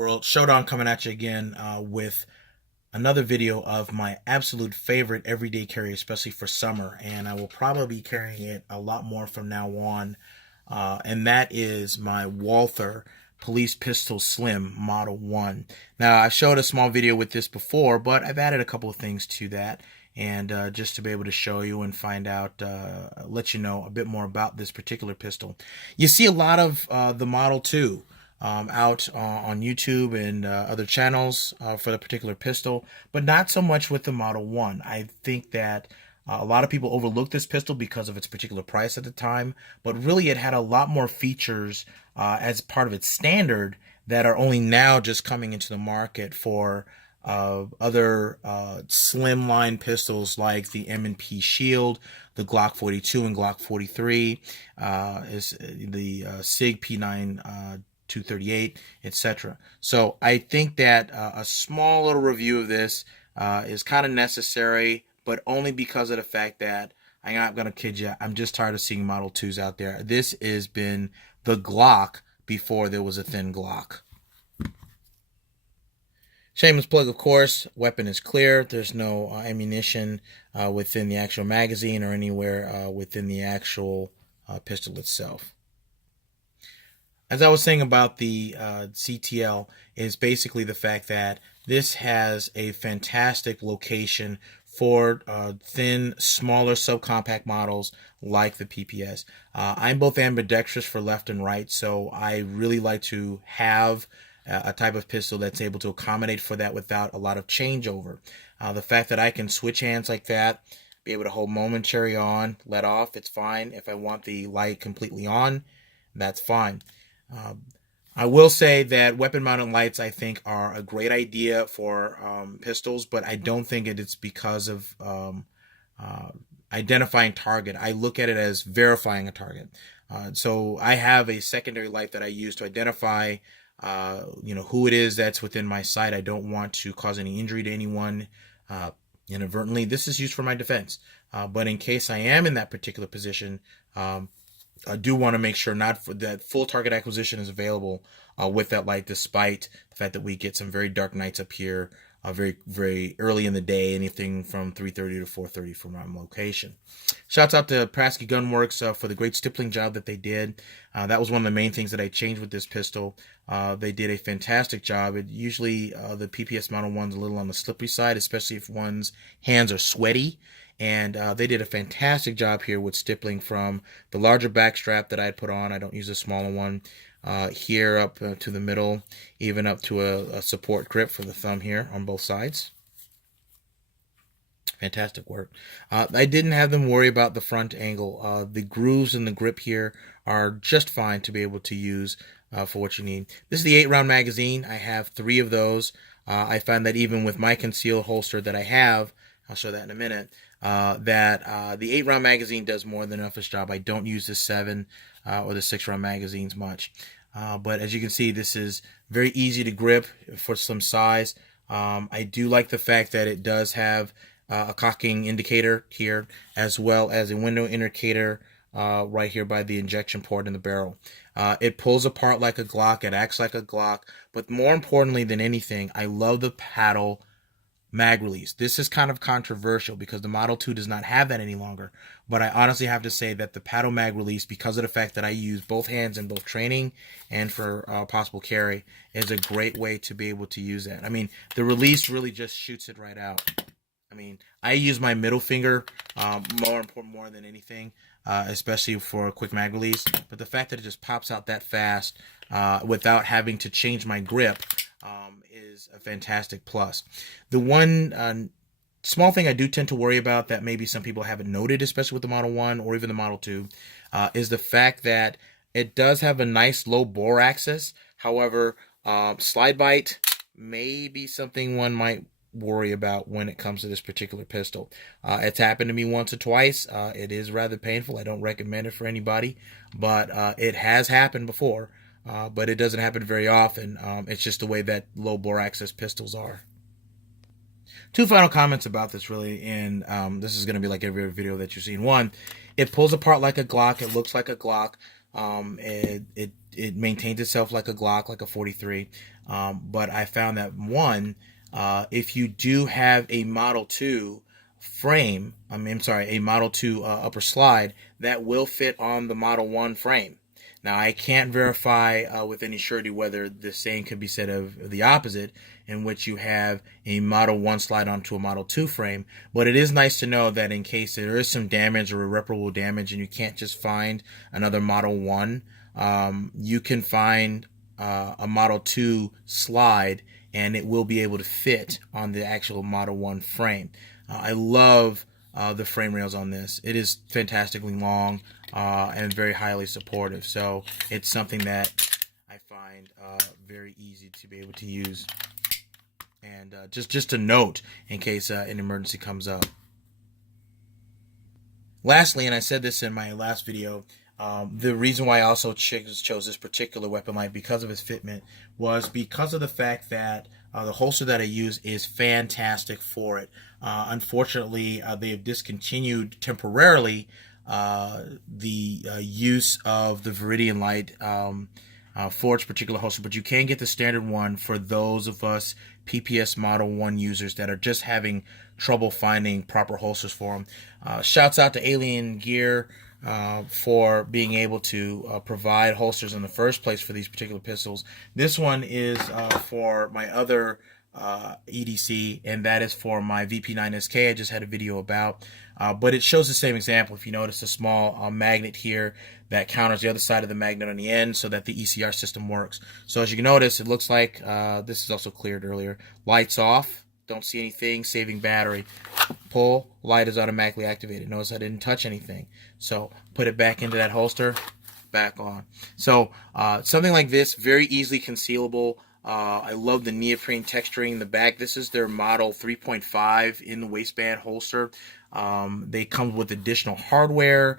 World Showdown coming at you again with another video of my absolute favorite everyday carry, especially for summer. And I will probably be carrying it a lot more from now on. And that is my Walther Police Pistol Slim Model 1. Now, I've showed a small video with this before, but I've added a couple of things to that. And just to be able to show you and find out, let you know a bit more about this particular pistol. You see a lot of the Model 2 out on YouTube and other channels for the particular pistol, but not so much with the Model 1. I think that a lot of people overlooked this pistol because of its particular price at the time, but really it had a lot more features as part of its standard that are only now just coming into the market for other slimline pistols like the M&P Shield, the Glock 42 and Glock 43, is the SIG P9 238, etc. So I think that a small little review of this is kind of necessary, but only because of the fact that I'm not going to kid you, I'm just tired of seeing Model 2s out there. This has been the Glock before there was a thin Glock. Shameless plug, of course. Weapon is clear. There's no ammunition within the actual magazine or anywhere within the actual pistol itself. As I was saying about the CTL, is basically the fact that this has a fantastic location for thin, smaller, subcompact models like the PPS. I'm both ambidextrous for left and right, so I really like to have a type of pistol that's able to accommodate for that without a lot of changeover. The fact that I can switch hands like that, be able to hold momentary on, let off, it's fine. If I want the light completely on, that's fine. I will say that weapon-mounted lights, I think, are a great idea for pistols, but I don't think it's because of identifying target. I look at it as verifying a target. So I have a secondary light that I use to identify, who it is that's within my sight. I don't want to cause any injury to anyone inadvertently. This is used for my defense. But in case I am in that particular position, I do want to make sure that full target acquisition is available with that light, despite the fact that we get some very dark nights up here, very, very early in the day, anything from 3:30 to 4:30 from my location. Shouts out to Prasky Gunworks for the great stippling job that they did. That was one of the main things that I changed with this pistol. They did a fantastic job. Usually the PPS Model 1's a little on the slippery side, especially if one's hands are sweaty. And they did a fantastic job here with stippling from the larger back strap that I had put on. I don't use a smaller one. Here up to the middle, even up to a support grip for the thumb here on both sides. Fantastic work. I didn't have them worry about the front angle. The grooves in the grip here are just fine to be able to use for what you need. This is the 8-round magazine. I have 3 of those. I find that even with my concealed holster that I have, I'll show that in a minute, that the 8-round magazine does more than enough its job. I don't use the 7 or the 6-round magazines much. But as you can see, this is very easy to grip for some size. I do like the fact that it does have a cocking indicator here, as well as a window indicator right here by the injection port in the barrel. It pulls apart like a Glock. It acts like a Glock. But more importantly than anything, I love the paddle mag release. This is kind of controversial because the Model 2 does not have that any longer. But I honestly have to say that the paddle mag release, because of the fact that I use both hands in both training and for possible carry, is a great way to be able to use that. I mean, the release really just shoots it right out. I mean, I use my middle finger more than anything, especially for a quick mag release. But the fact that it just pops out that fast without having to change my grip is a fantastic plus. The one small thing I do tend to worry about that maybe some people haven't noted, especially with the Model 1 or even the Model 2, is the fact that it does have a nice low bore axis. However, slide bite may be something one might worry about when it comes to this particular pistol. It's happened to me once or twice. It is rather painful. I don't recommend it for anybody, but it has happened before. But it doesn't happen very often. It's just the way that low bore axis pistols are. 2 final comments about this, really, and this is going to be like every other video that you've seen. 1, it pulls apart like a Glock. It looks like a Glock. It maintains itself like a Glock, like a 43. But I found that one, if you do have a Model 2 frame, I'm sorry, a Model 2 upper slide, that will fit on the Model 1 frame. Now, I can't verify with any surety whether the same could be said of the opposite, in which you have a Model 1 slide onto a Model 2 frame, but it is nice to know that in case there is some damage or irreparable damage and you can't just find another Model 1, you can find a Model 2 slide and it will be able to fit on the actual Model 1 frame. I love the frame rails on this. It is fantastically long and very highly supportive. So it's something that I find very easy to be able to use. And just a note in case an emergency comes up. Lastly, and I said this in my last video, the reason why I also chose this particular weapon light because of its fitment was because of the fact that the holster that I use is fantastic for it. Unfortunately, they have discontinued temporarily the use of the Viridian light for its particular holster, but you can get the standard one for those of us PPS Model 1 users that are just having trouble finding proper holsters for them. Shouts out to Alien Gear for being able to provide holsters in the first place for these particular pistols. This one is for my other EDC, and that is for my VP9SK I just had a video about. But it shows the same example. If you notice a small magnet here that counters the other side of the magnet on the end so that the ECR system works. So as you can notice, it looks like this is also cleared earlier. Lights off, don't see anything, saving battery. Pull, light is automatically activated. Notice I didn't touch anything. So put it back into that holster, back on. So something like this, very easily concealable. I love the neoprene texturing in the back. This is their Model 3.5 in the waistband holster. They come with additional hardware.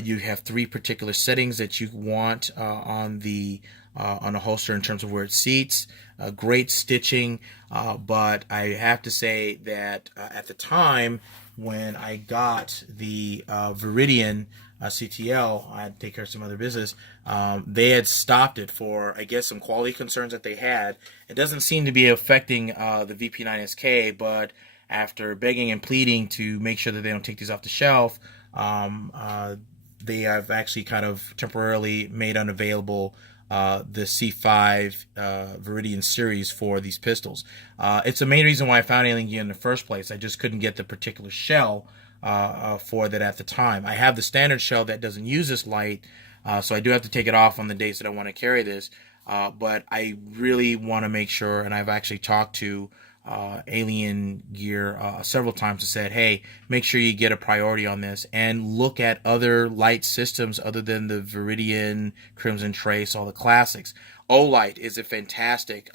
You have 3 particular settings that you want on a holster in terms of where it seats. Great stitching, but I have to say that at the time when I got the Viridian CTL, I had to take care of some other business. They had stopped it for, I guess, some quality concerns that they had. It doesn't seem to be affecting the VP9SK, but after begging and pleading to make sure that they don't take these off the shelf, they have actually kind of temporarily made unavailable the C5 Viridian series for these pistols. It's the main reason why I found Alien Gear in the first place. I just couldn't get the particular shell for that at the time. I have the standard shell that doesn't use this light, so I do have to take it off on the days that I want to carry this. But I really want to make sure, and I've actually talked to Alien Gear several times and said, hey, make sure you get a priority on this and look at other light systems other than the Viridian, Crimson Trace, all the classics. Olight is a fantastic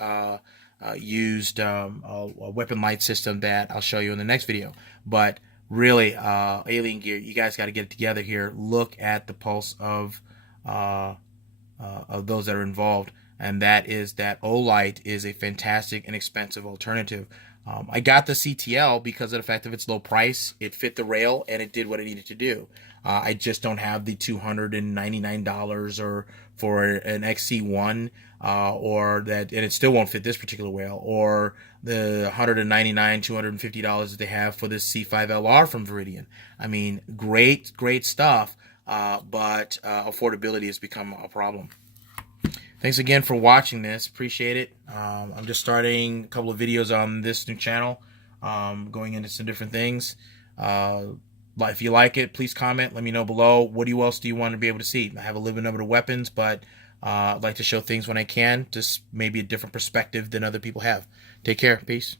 used weapon light system that I'll show you in the next video. But really, Alien Gear, you guys got to get it together here. Look at the pulse of those that are involved. And that is that Olight is a fantastic and expensive alternative. I got the CTL because of the fact of its low price. It fit the rail and it did what it needed to do. I just don't have the $299 or for an XC1 or that, and it still won't fit this particular rail, or the $199, $250 that they have for this C5LR from Viridian. I mean, great stuff, but affordability has become a problem. Thanks again for watching this. Appreciate it. I'm just starting a couple of videos on this new channel, going into some different things. If you like it, please comment. Let me know below. What else do you want to be able to see? I have a limited number of weapons, but I'd like to show things when I can. Just maybe a different perspective than other people have. Take care. Peace.